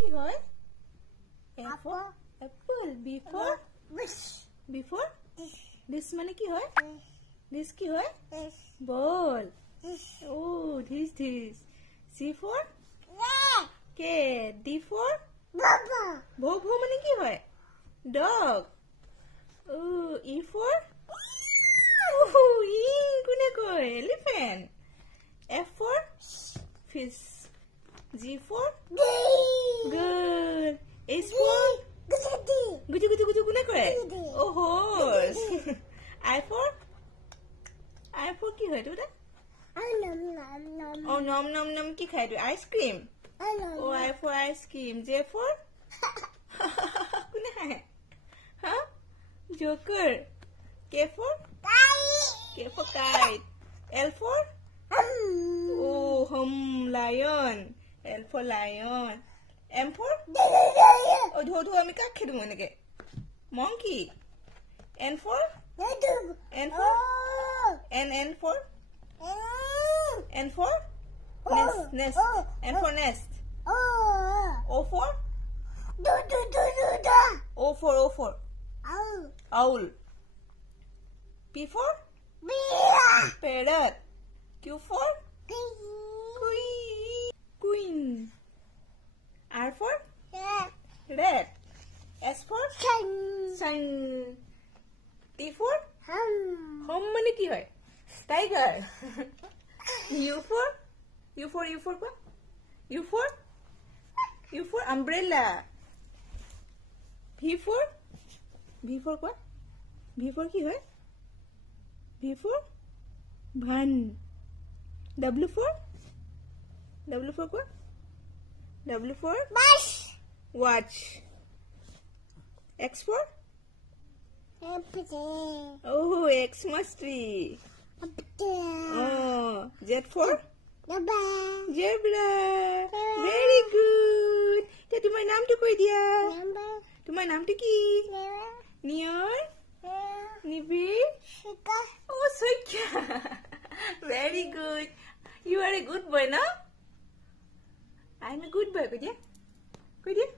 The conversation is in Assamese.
কি হয়? A for apple. B for Wish. B for This. this মানে কি হয়? This. This কি হয়? This. Ball. This. Oh, this. C for Yeah. cat. D for Baba. ভৌ মানে কি হয়? Dog. Oh, E for কোনে কয়? Elephant. F for fish. G for girl. H for গুজু কোনে কয়? Oh, horse. I for কি হয় তোটা? Oh, nom কি খায় তো? Ice cream. Oh, I for ice cream. J for কোনে হাঁহে? Huh? Joker. K for kite. L for lion. L for lion. M for ধৌ আমি কাক খেদো এনেকে? Monkey. N for N for nest. N for nest. O for owl. P for parrot. Q for queen. R for rat. S for sun. T for home মানে কি হয়? Tiger. U for quoi? U for umbrella. V for quoi? V for কি হয়? V for van. W for quoi? W for watch. X for oh, Xmas tree. Oh, Z for zebra. Very good. তোমাৰ নামটো কৈ দিয়া. তোমাৰ নামটো কি? নিয়ৰ নিবিৰ oh, Soikya. Very good. You are a good boy, no? I'm a good boy. কৈ দিয়া.